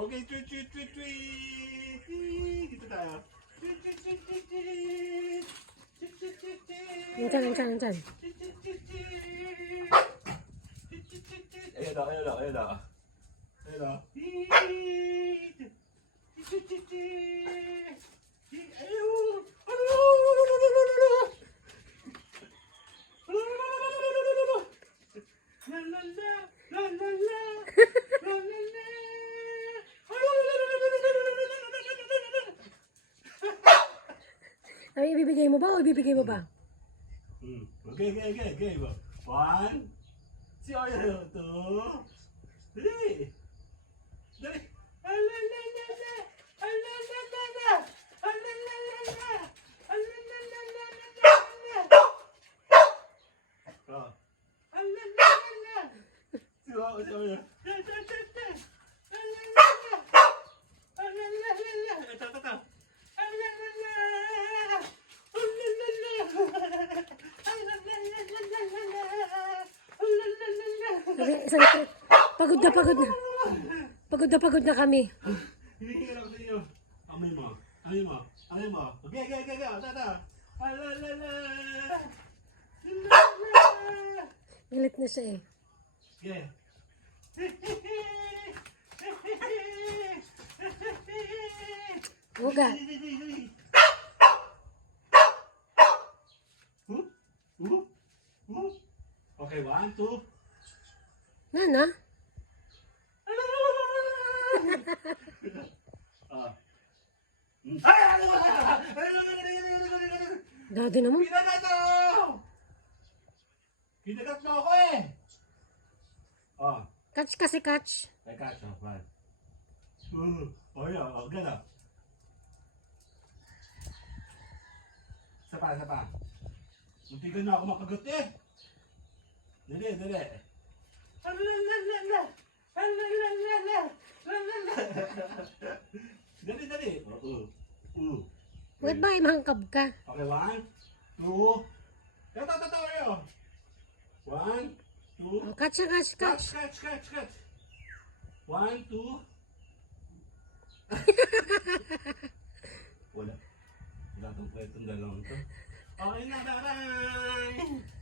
Okay, tweet, tweet, tweet, tweet. Dito tayo. Tweet, tweet, tweet, tweet, tweet. Tweet, tweet, tweet, tweet. Yan. Tweet, tweet, tweet, tweet. Tweet, tweet, tweet, tweet. Ayan o, ayan o, ayan o. Ayan o. Tweet. Tweet, tweet, tweet, tweet. Ayun. La la la, la la la, la la la. Ay, ibibigay mo ba o ibibigay mo ba? Okay. One. Si Oyo. Two. Three. Dali. Alalalala. Alalalala. Alalalala. Alalalala. Oh. Alalalala. Si Oyo. Ito. Sabi, pagod na. Pagod na kami. Hihingi ako sa inyo. Amoy mo. Okay. Tata. Alalala. Galit na siya eh. Okay. Huwag ka. Okay, 1, 2. Nana? Dado naman. Kinagat mo ako eh. Catch kasi catch. I catch off, man. Yeah, gana. Isa pa. Muntikan na ako makagat eh. Dali. Dali. Ba't ba imangkab ka? Okay, 1, 2. Ito. 1, 2. Catch. Catch. 1, 2. Wala tong kwentong dalawang to. Okay na, bye-bye!